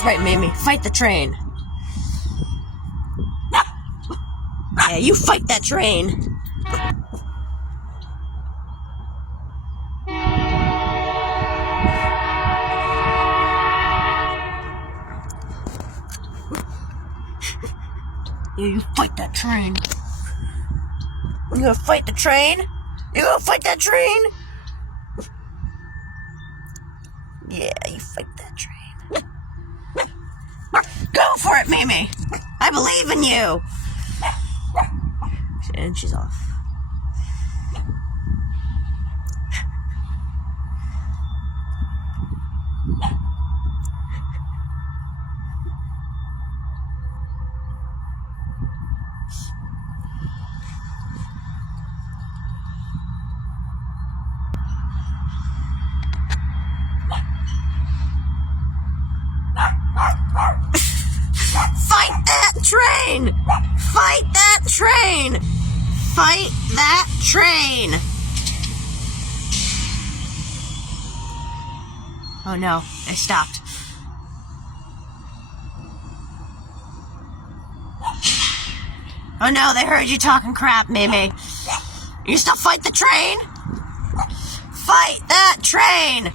That's right, Mimi. Fight the train. Yeah, you fight that train. Yeah, you fight that train. You gonna fight the train? You gonna fight that train? Yeah, you fight that train. Go for it, Mimi! I believe in you! And she's off. Fight that train! Fight that train! Fight that train! Oh no, they stopped. Oh no, they heard you talking crap, Mimi. You still fight the train? Fight that train!